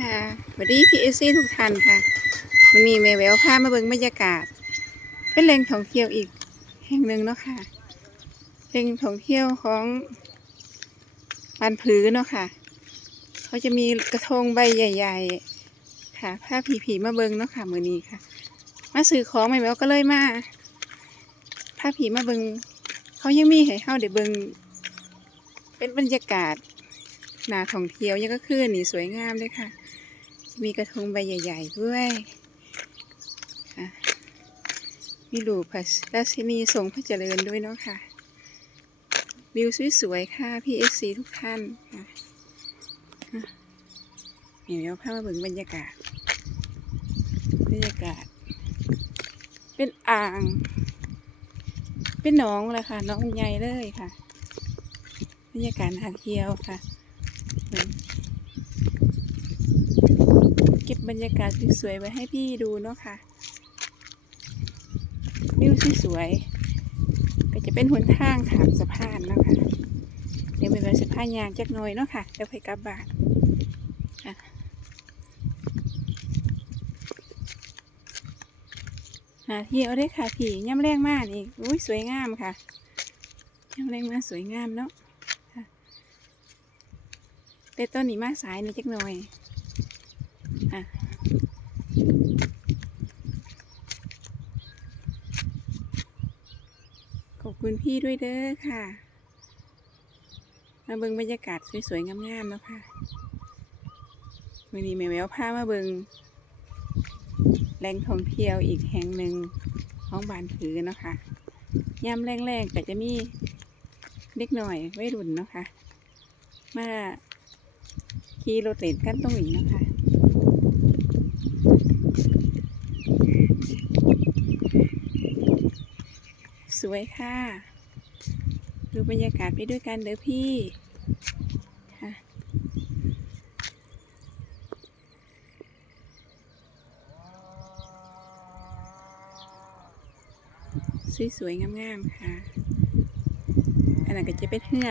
ค่ะสวัสดีพี่เอซี่ทุกท่านค่ะวันนี้แม่แววพามาเบิ่งบรรยากาศ เป็นแหล่งท่องเที่ยวอีกแห่งหนึ่งเนาะค่ะแหล่งท่องเที่ยวของบ้านผือเนาะค่ะ เขาจะมีกระทงใบใหญ่ ๆ ค่ะพาผีๆมาเบิ่งเนาะค่ะมือนี้ค่ะ มาซื้อของแม่แววก็เลยมาพาผีมาเบิ่งเขายังมีให้เฮาได้เบิ่งเป็นบรรยากาศ นาท่องเที่ยวยังก็คือนี่สวยงามเลยค่ะ มีกระทงใบใหญ่ ๆ ด้วยมีหลูพัสราชินีทรงพระเจริญด้วยเนาะค่ะ วิวสวยๆค่ะพี่เอฟซีทุกท่านเดี๋ยวพามาเบิ่งบรรยากาศ บรรยากาศ เป็นอ่าง เป็นหนองเลยค่ะน้องใหญ่เลยค่ะ บรรยากาศท่องเที่ยวค่ะ เก็บบรรยากาศสวยๆไว้ให้พี่ดูเนาะค่ะวิวสวยๆก็จะเป็นหนทางขามสะพานเนาะค่ะเดี๋ยวไปเป็นสะพานยางจักหน่อยเนาะค่ะเดี๋ยวไปกลับบ้านค่ะหาเที่ยวได้ค่ะพี่ย่ำแรงมากนี่อุ้ยสวยงามค่ะย่ำแรงมากสวยงามเนาะแต่ต้นนี้มาสายนี่จักหน่อย อะขอบคุณพี่ด้วยเด้อค่ะ มาเบิงบรรยากาศสวยๆงามๆเนาะค่ะวันนี้แม่แววพามาเบิงแหล่งท่องเที่ยวอีกแห่งหนึ่งของบ้านถือเนาะค่ะย่ำแรงๆก็จะมีเด็กหน่อยวัยรุ่นเนาะค่ะมาขี่รถเล่นกันตรงนี้เนาะคะ ส วยค่ะ ดูบรรยากาศไปด้วยกันเด้อพี่ค่ะสวยๆงามๆค่ะ อันนั้นก็จะเป็นเหือ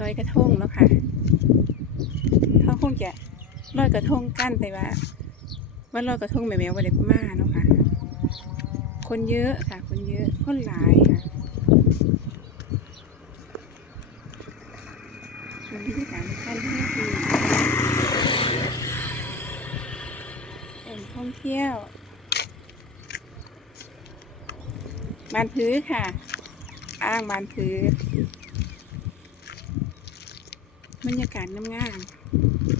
ลอยกระทงแล้วค่ะเขาคงจะลอยกระทงกั้นแต่ว่าวันลอยกระทงแม่แมววันเด็กมาเนาะค่ะ คนเยอะค่ะ คนเยอะคนหลายค่ะชมบรรยากาศกันที่ดีเป็นท่องเที่ยวบานพื้ค่ะ อ้างบานพื้บรรยากาศงามๆ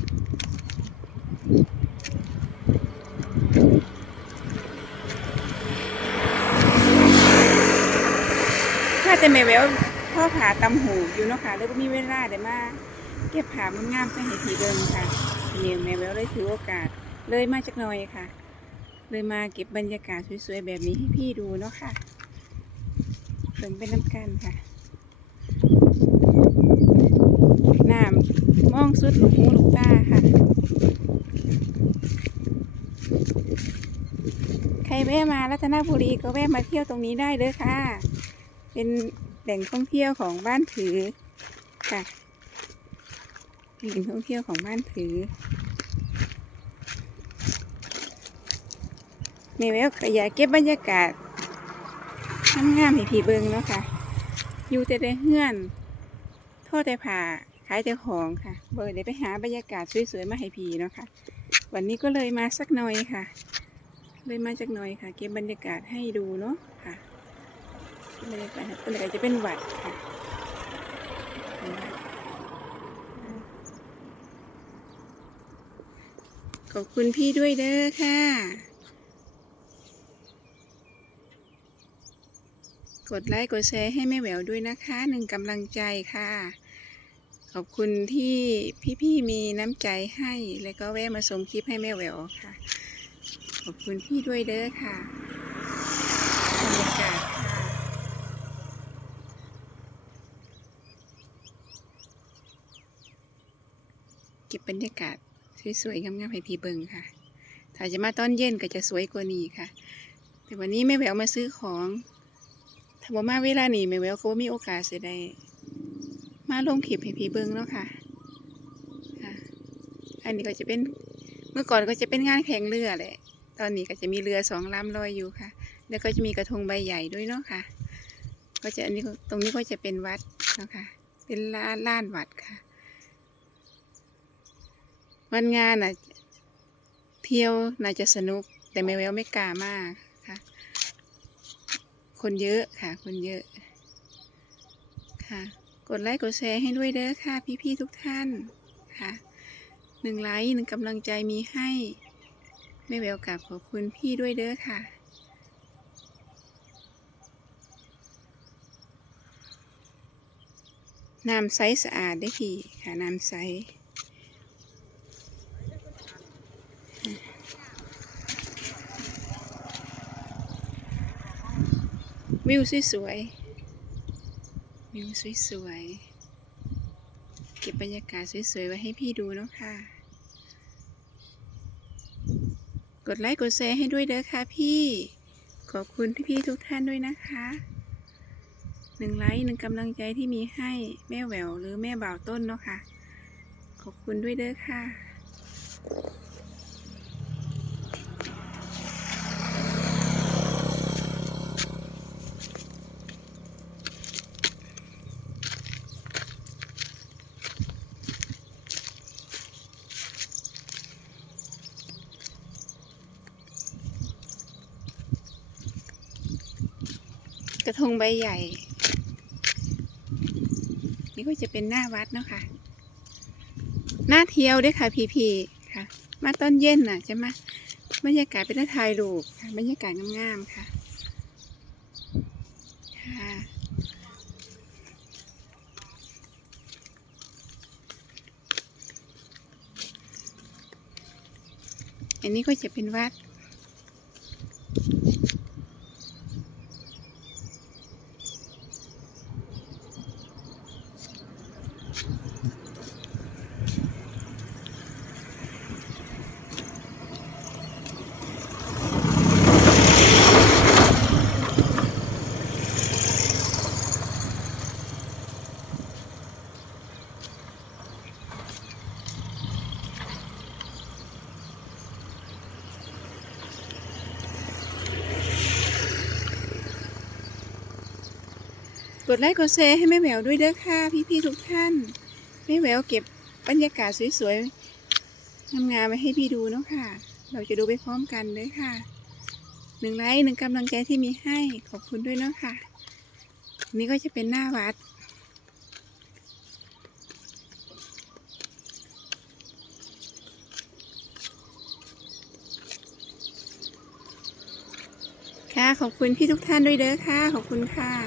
ถ้าจะไม่แววพ่อผาตำหูอยู่เนาะค่ะเลยบ่มีเวลาได้มาเก็บผามันงามไปให้ทีเดิมค่ะเนี่ยแม่แววเลยถือโอกาสเลยมาจากหน่อยค่ะ เลยมาเก็บบรรยากาศสวยๆแบบนี้ให้พี่ดูเนาะค่ะเพิ่งเป็นน้ำกันค่ะน้ำมองสุดลูกหูลูกตาค่ะใครแวะมารัตนบุรีก็แวะมาเที่ยวตรงนี้ได้เลยค่ะ เป็นแหล่งท่องเที่ยวของบ้านถือค่ะแหล่งท่องเที่ยวของบ้านถือม่แววก็อยากเก็บบรรยากาศงามๆให้พี่เบิงเนาะค่ะ อยู่แต่ในเฮือนโทษแต่ผ่าขายแต่ของค่ะ เบอร์เดี๋ยวไปหาบรรยากาศสวยๆมาให้พี่เนาะค่ะ วันนี้ก็เลยมาสักหน่อยค่ะ เลยมาจากหน่อยค่ะ เก็บบรรยากาศให้ดูเนาะค่ะ บรรยากาศบรรยากาศจะเป็นหวัดค่ะขอบคุณพี่ด้วยเด้อค่ะ กดไลค์กดแชร์ให้แม่แหววด้วยนะคะหนึ่งกำลังใจค่ะ ขอบคุณที่พี่ๆมีน้ำใจให้ แล้วก็แวะมาชมคลิปให้แม่แหววค่ะ ขอบคุณพี่ด้วยเด้อค่ะบรรยากาศค่ะเก็ บรรยากาศสวยๆงามๆให้พี่เบิงค่ะ ถ้าจะมาตอนเย็นก็จะสวยกว่านี้ค่ะ แต่วันนี้แม่แววมาซื้อของถ้าบ่มาเวลานี้แม่แววก็บ่มีโอกาสสิได้มาลงคลิปให้พี่เบิงเนาะค่ะค่ะ อันนี้ก็จะเป็นเมื่อก่อนก็จะเป็นงานแข่งเรือแหละ ตอนนี้ก็จะมีเรือสองลำลอยอยู่ค่ะ แล้วก็จะมีกระทงใบใหญ่ด้วยเนาะค่ะ ก็จะอันนี้ตรงนี้ก็จะเป็นวัดเนาะค่ะ เป็นลานลานวัดค่ะ วันงานน่ะเที่ยวน่าจะสนุก แต่แม่แววไม่กล้ามากค่ะ คนเยอะค่ะ คนเยอะ ค่ะ กดไลค์กดแชร์ให้ด้วยเด้อค่ะ พี่ๆทุกท่านค่ะหนึ่งไลค์หนึ่งกำลังใจมีให้แม่แววกราบขอบคุณพี่ด้วยเด้อค่ะน้ำใสสะอาดได้อพี่ค่ะน้ำใส วิวสวยๆ วิวสวยๆ เก็บบรรยากาศสวยๆ ไว้ให้พี่ดูเนาะค่ะ กดไลค์กดแชร์ให้ด้วยเด้อค่ะพี่ ขอบคุณพี่ๆทุกท่านด้วยนะคะหนึ่งไลค์หนึ่งกำลังใจที่มีให้แม่แหววหรือแม่บ่าวต้นเนาะค่ะ ขอบคุณด้วยเด้อค่ะ กระทงใบใหญ่ นี่ก็จะเป็นหน้าวัดเนาะค่ะ หน้าเที่ยวด้วยค่ะพีพีค่ะ มาตอนเย็นน่ะจะมาบรรยากาศเป็นหน้าถ่ายรูปค่ะบรรยากาศงามๆค่ะค่ะอันนี้ก็จะเป็นวัด กดไลค์กดแชร์ให้แม่แหววด้วยเด้อค่ะพี่ๆทุกท่าน แม่แหววเก็บบรรยากาศสวยๆงามๆไวให้พี่ดูเนาะค่ะ เราจะดูไปพร้อมกันเลยค่ะหนึ่งไลค์หนึ่งกำลังใจที่มีให้ขอบคุณด้วยเนาะค่ะ นี่ก็จะเป็นหน้าวัด ค่ะขอบคุณพี่ทุกท่านด้วยเด้อค่ะ ขอบคุณค่ะ